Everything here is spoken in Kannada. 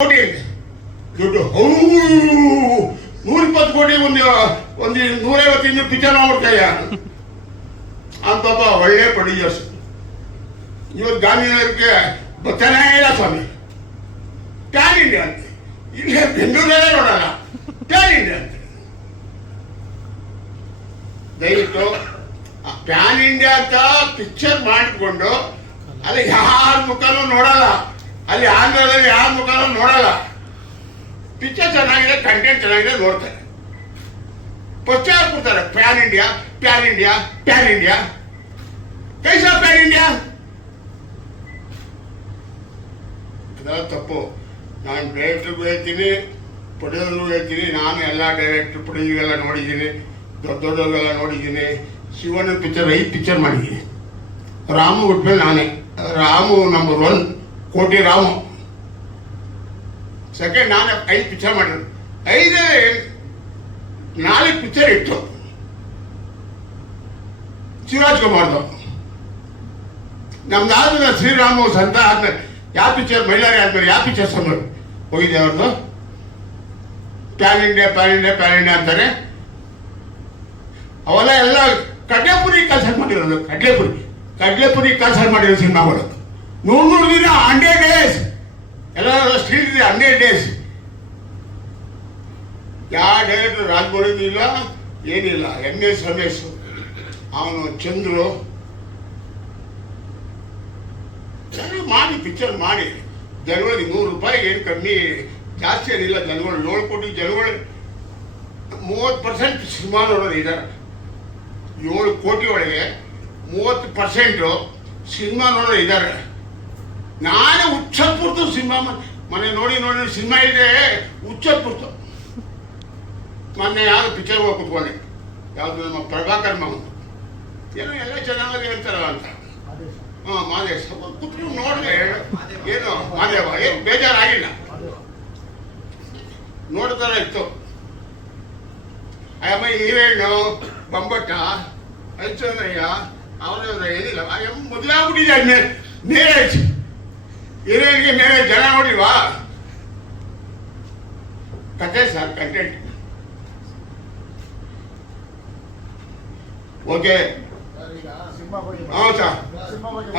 ಕೋಟಿ. ದುಡ್ಡು ಹೌ. ನೂರಿಪ್ಪತ್ತು ಕೋಟಿ ಒಂದು ಒಂದು ನೂರೈವತ್ತು ಇನ್ನೂರು ಪಿಕ್ಚರ್ ಮಾಡ್ಬಿಡ್ತಯ್ಯ ಅಂತಪ್ಪ ಒಳ್ಳೆ ಪ್ರೊಡ್ಯೂಸರ್ಸ್ ಇವತ್ತು ಗಾಂಧಿನಗರಕ್ಕೆ ಬರ್ತಾನೇ ಇಲ್ಲ ಸ್ವಾಮಿ. ಟ್ಯಾನ್ ಇಂಡಿಯಾ ಅಂತ. ಇಲ್ಲೇ ಬೆಂಗಳೂರಲ್ಲೇ ನೋಡಲ್ಲ. ಪ್ಯಾನ್ ಇಂಡಿಯಾ ಅಂತ. ದಯವಿಟ್ಟು ಪ್ಯಾನ್ ಇಂಡಿಯಾ ಅಂತ ಪಿಕ್ಚರ್ ಮಾಡಿಕೊಂಡು, ಅಲ್ಲಿ ಯಾರ ಮುಖನೂ ನೋಡಲ್ಲ. ಅಲ್ಲಿ ಆಂಧ್ರದಲ್ಲಿ ಯಾರ ಮುಖಾಂತರ ನೋಡಲ್ಲ. ಪಿಕ್ಚರ್ ಚೆನ್ನಾಗಿದೆ ಕಂಟೆಂಟ್ ಚೆನ್ನಾಗಿದೆ, ನೋಡ್ತಾರೆ. ಪ್ರಚಾರ ಕೊಡ್ತಾರೆ pan India pan India pan India ಕೈಸಾ pan India ಅದೆಲ್ಲ ತಪ್ಪು. ನಾನು ಡೈರೆಕ್ಟ್ರಿಗೂ ಹೇಳ್ತೀನಿ ಪ್ರೊಡ್ಯೂಸರ್ಗೂ ಹೇಳ್ತೀನಿ, ನಾನು ಎಲ್ಲ ಡೈರೆಕ್ಟ್ರ್ ಪ್ರೊಡ್ಯೂಸರ್ಗೆಲ್ಲ ನೋಡಿದ್ದೀನಿ, ದೊಡ್ಡ ದೊಡ್ಡವ್ರಿಗೆಲ್ಲ ನೋಡಿದ್ದೀನಿ. ಶಿವನ ಪಿಕ್ಚರ್ ಐದು ಪಿಕ್ಚರ್ ಮಾಡಿದ್ದೀನಿ. ರಾಮು ಹುಟ್ಮೇಲೆ ನಾನೇ. ರಾಮು ನಂಬರ್ ಒನ್ ಕೋಟಿ ರಾಮು. ಸೆಕೆಂಡ್ ನಾನು ಐದು ಪಿಕ್ಚರ್ ಮಾಡಿದ್ರು. ಐದೇ, ನಾಲ್ಕು ಪಿಕ್ಚರ್ ಇತ್ತು. ಶಿವರಾಜ್ ಕುಮಾರ್ದು. ನಮ್ದಾದ್ಮೇಲೆ ಶ್ರೀರಾಮು, ಸಂತ ಆದ್ಮೇಲೆ, ಯಾವ ಪಿಕ್ಚರ್ ಮಹಿಳೆಯರೇ ಆದ್ಮೇಲೆ ಯಾವ ಪಿಕ್ಚರ್ ಸಮ ಹೋಗಿದೆ ಅವ್ರದ್ದು? Pan India pan India pan India ಅಂತಾರೆ ಅವೆಲ್ಲ ಎಲ್ಲ ಕಡ್ಲೆಪುರಿ ಕಾನ್ಸರ್ಟ್ ಮಾಡಿರೋದು, ಕಡ್ಲೆಪುರಿ. ಕಡ್ಲೆಪುರಿ ಕಾನ್ಸರ್ಟ್ ಮಾಡಿರೋ ಸಿನಿಮಾಗಳು ನೂರು ನೂರು ದಿನ ಹಂಡ್ರೆಡ್ ಡೇಸ್ ಎಲ್ಲ ಸ್ಟ್ರೀಟ್ ಇದೆ ಹಂಡ್ರೆಡ್ ಡೇಸ್ ಯಾವ ಡೈರೆಕ್ಟರ್ ರಾಜ್ಮೋಹನ್ ಇಲ್ಲ, ಏನಿಲ್ಲ. ಎಂ ಎಸ್ ರಮೇಶ್ ಅವನು ಚಂದ್ರು. ಸರಿ ಮಾಡಿ ಪಿಕ್ಚರ್ ಮಾಡಿ. ಜನಗಳಿಗೆ ನೂರು ರೂಪಾಯಿ ಏನು ಕಮ್ಮಿ, ಜಾಸ್ತಿ ಏನಿಲ್ಲ. ಜನಗಳು ಏಳು ಕೋಟಿ ಜನಗಳು, ಮೂವತ್ತು ಪರ್ಸೆಂಟ್ ಸಿನಿಮಾ ನೋಡೋರು ಇದ್ದಾರೆ. ಏಳು ಕೋಟಿ ಒಳಗೆ ಮೂವತ್ತು ಪರ್ಸೆಂಟು ಸಿನಿಮಾ ನೋಡೋರು ಇದ್ದಾರೆ. ನಾನೇ ಹುಚ್ಚಪುರ್ತು ಸಿನಿಮಾ ಮನೆ ನೋಡಿ ನೋಡಿ, ಸಿನಿಮಾ ಇದೆ. ಹುಚ್ಚಪುರ್ತು ಮೊನ್ನೆ ಯಾರು ಪಿಕ್ಚರ್ ಹೋಗಿ ಕುತ್ಕೊಂಡೆ ಯಾವುದು ನಮ್ಮ ಪ್ರಭಾಕರ್ ಮಾವನ್ ಏನೋ ಎಲ್ಲ ಚೆನ್ನಾಗಿ ಹೇಳ್ತಾರಲ್ಲ ಅಂತ. ಹಾಂ, ಮಾದೇಶ್. ಕುತ್ಕೊಂಡು ನೋಡಿದೆ ಏನು, ಮಾದೇವ? ಏನು ಬೇಜಾರಾಗಿಲ್ಲ. ನೋಡ್ತಾರ ಇತ್ತು. ಅಯ್ಯಮ್ಮ ಈವೇಣ್ಣು ಬೊಂಬಟ್ಟ? ಹರಿಚಂದ್ರಯ್ಯ ಅವರ ಏನಿಲ್ಲ ಅಯ್ಯಮ್ಮ ನೇರ ಆಗ್ಬಿಟ್ಟಿದೆ. ಮ್ಯಾರೇಜ್ ಹೀರೋಯಿನ್ಗೆ ಮ್ಯಾರೇಜ್ ಜನ ನೋಡಿಲ್ವಾ ಕತೆ ಸರ್ ಕಂಟೆಂಟ್ ಓಕೆ ಈಗ ಸಿನಿಮಾ ಬಗ್ಗೆ ಹಾಂ ಸರ್ ಸಿನಿಮಾ ಬಗ್ಗೆ